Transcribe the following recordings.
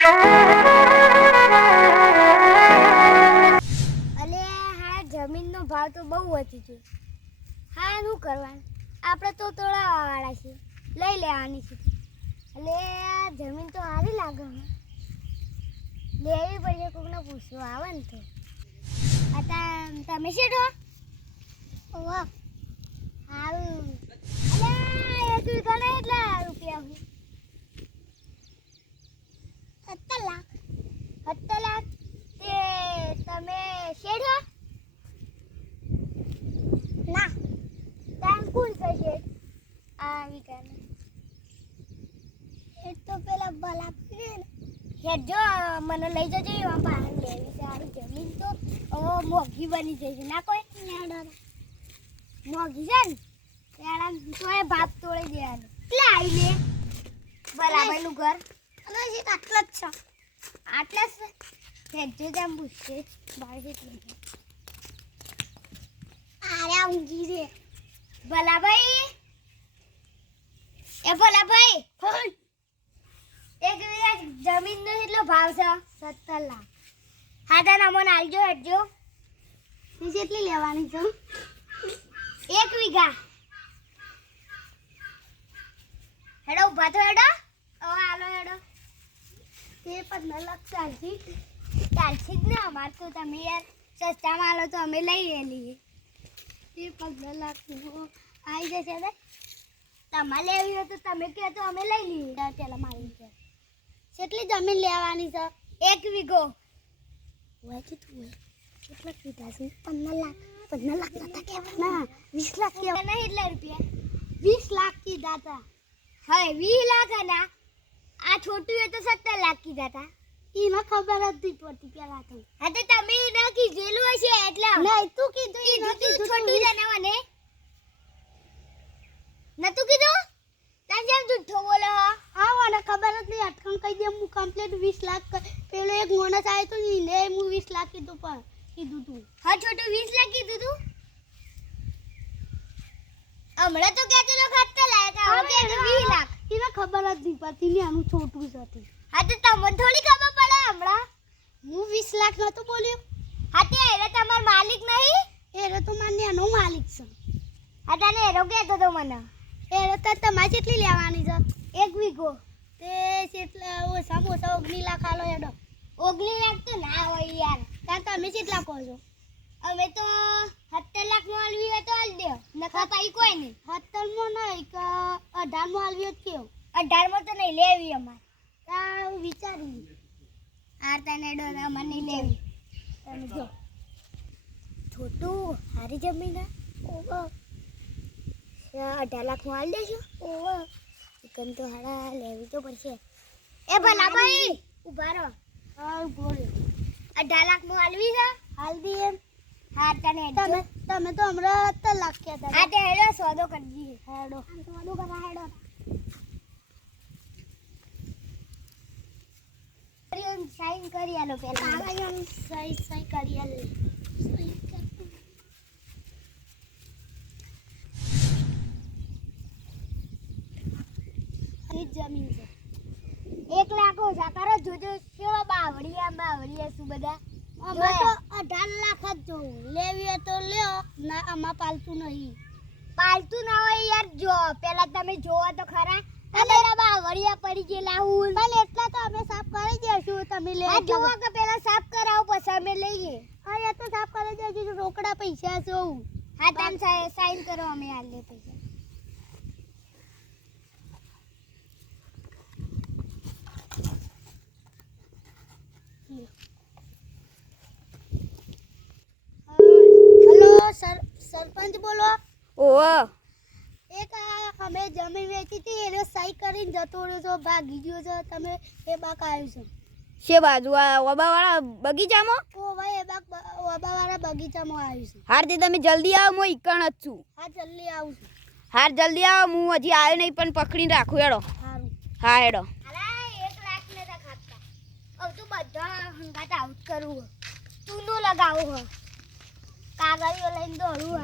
અલે હા જમીનનો ભાવ તો બહુ વધી ગયો. હા શું કરવાનું, આપણે તો તોડાવાવાળા છીએ, લઈ લેવાની છે. એટલે આ જમીન તો સારી લાગે ને, લેવી પડશે. કોકને પૂછવું આવે ને તો. તમે શેઠો સારું. એટલે એક વીઘાના એટલા રૂપિયા હોય? 17 લાખ. 17 લાખ તે તમે શેઠો? ના, તાન કોણ છે શેઠ આ વીઘાના? શેઠ તો પેલા ભલા પીવે ને. શેઠ જો મને લઈ જજો, એવા પાન લેવી છે. આ જમીન તો મોઘી બની જશે. ના કોઈ મોઘી છે ને ત્યાં તોય ભાત તોડી દેવાનું. એટલે આવી લે બરાબરનું ઘર આટલા જ છે. આટલા જ શેઠ જો તેમ પૂછશે બાર જેટલું. આરે ઊંઘી રે ભલાભાઈ. એ ભલાભાઈ, એક વીઘા જમીનનો કેટલો ભાવ છે? 17 લાખ. હા તને અમને આલજો હેડજો. કેટલી લેવાની છે? 1 વીઘા. હેડો ઉભા થો હેડો. હવે આલો હેડો. તે 15 લાખ ચાલશે જ ને. અમારે તો તમે યાર સસ્તામાં આલો તો અમે લઈ લઈએ. તે 15 લાખનું આવી જશે ને. તમારે લેવી હોય તો તમે કહો તો અમે લઈ લઈએ. પેલા મારી છે કેટલી જમીન લેવાની છે? 1 વીઘો. હોય કેટલું કેટલા કીધા છે? 15 લાખ. 15 લાખ નતા કહેવાના, 20 લાખ કહેવાના. એટલા રૂપિયા 20 લાખ કીધા હતા. હા 20 લાખ ના. આ છોટું એ તો 17 લાખ કીધા હતા. એને ખબર જ નથી પડતી પેલા તો. હા તો તમે ના કીધેલું હશે એટલે. નહીં તું કીધું છોટું જણાવને નતું કીધું. તાર જેમ જુઠ્ઠો બોલો. હા મને ખબર જ નહીં. અટકણ કહી દે હું કમ્પ્લીટ 20 લાખ. પેલો એક મોણસ આવ્યો તો ને હું 20 લાખ કીધું પણ કીધું તું. હા છોટું 20 લાખ કીધું તું. હમણાં તો કહેતો તો 17 લાખ. હવે કે 20 લાખ. એને ખબર જ નહીં પડતી ને આનું છોટું છે. હા તો તમને થોડી ખબર પડે. હમણાં હું 20 લાખ નતો બોલ્યો. હા તે એરે તમાર માલિક નહીં? એરે તો માર નેનો માલિક છે. હા તને એરો કહેતો તો મને. એરે તો તમારે કેટલી લેવાની છે? 1 વીઘો. તે કેટલા ઓછામાં ઓછા 19 લાખ આલો હેડો. 19 લાખ તો ના હોય યાર. તાર તમે કેટલા કહો છો? અમે તો 17 લાખ માં આલવી હોય તો આલ દે. નકા પાઈ કોઈ નહીં. 17 માં નહીં કે 18 માં આલવી હોય કેવું? 18 માં તો નહીં લેવી અમાર. તા વિચારી આર તને ડોરા મને નહીં લેવી. તમે જો છોટું હારી જમીન. ઓહો 18 લાખ માં આલ દેજો. ઓહો એકમ તો હાડા લેવી તો પડશે. એ ભલા ભાઈ ઉભા રહો. હા બોલ. 18 લાખ માં આલવી છે? હાલ દી એમ. હા તને તમે તો હમણાં 17 લાખ કહેતા. હા તે હેડો સોદો કરી દઈએ. હેડો સોદો કરા હેડો. સાઈન કરી આલો પેલા. કાગળિયાની સહી કરી આલે. જમીન છે 1 લાખ ઓછા કરો. જોજો કેવા બાવળિયા શું બધા. અમે તો 18 લાખ જ જોઉં. લેવી હોય તો લ્યો. ના આમાં પાલતું નહીં. પાલતું ના હોય યાર. જો પેલા તમે જોવો તો ખરા. તમારા બાવળિયા પડી ગયેલા હું. પણ એટલા તો અમે સાફ કરી દેશું. તમે લે આ જોવો કે પેલા સાફ કરાવો પછી અમે લઈએ. હા એ તો સાફ કરી દેજો. રોકડા પૈસા છે. હા તમે સાઈન કરો અમે આલ લે પૈસા. હેલો સરપંચ બોલો? ઓહો એક અમે જમીન વેચી હતી એને સહી કરીને જતો રહ્યો છો. ભાગી ગયો છો. તમે એ બાક આવ્યું છો. શે બાજુ આ ઓબાવાળા બગીચામાં? ઓ ભાઈ એ બાક ઓબાવાળા બગીચામાં આવ્યું છે. હાર તે તમે જલ્દી આવો. હું ઈકણ જ છું. હા જલ્દી આવું છું. હાર જલ્દી આવો. હું હજી આવ્યો નહીં પણ પકડીને રાખું. હેડો. સારું. હા હેડો. અલા 1 લાખ ને તા ખાતા. હવે તું બધા હંગાત આઉટ કરું. તું નો લગાવો હો. કાગળિયો લઈને દોડું.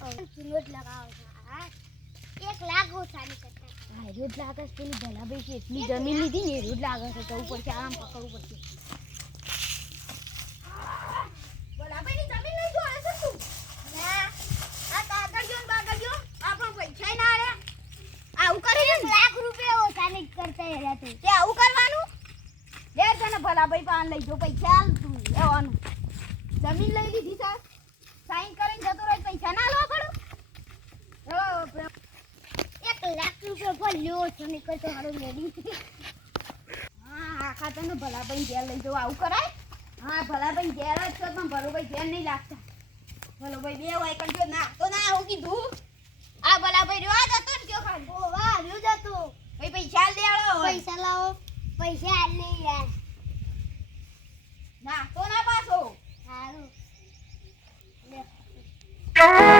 હા તું નો જ લગાવો. 1 લાખ ઓછા ની કરતા. હા રોજ લાગે છે પેલી ભલાભાઈ છે એટલી જમીન લીધી ને રોજ લાગે છે જવું પડશે આરામ પકડવું પડશે ભલાભાઈની જમીન લઈ જો આવે છે તું ના આ કાગળિયો ને બાગળિયો આપણો પૈસા ના આલે આવું કરી લાખ રૂપિયા ઓછા નહીં કરતા એરા તું તે આવું કરવાનું લે તને ભલાભાઈ પાન લઈ જો પૈસા આલ તું લેવાનું જમીન લઈ લીધી સર સાઈન કરીને જતો રહે પૈસા ના લો પડો 1 લાખ રૂપિયા ભલ્યો છો નીકળતો હારો લેડી હા આખા તને ભલાભાઈ ઘેર લઈ જવું આવું કરાય હા ભલાભાઈ ઘેર જ છો પણ ભલુભાઈ ઘેર નહીં લાગતા ભલુભાઈ બે હોય કંજો ના તો ના આવું કીધું આ ભલાભાઈ રહ્યો જતો ને કયો ખાલી ઓ વાહ રહ્યો જતો ભાઈ પૈસા દેવાળો પૈસા લાવો પૈસા આલ લે યાર ના તો ના પાછો સારું લે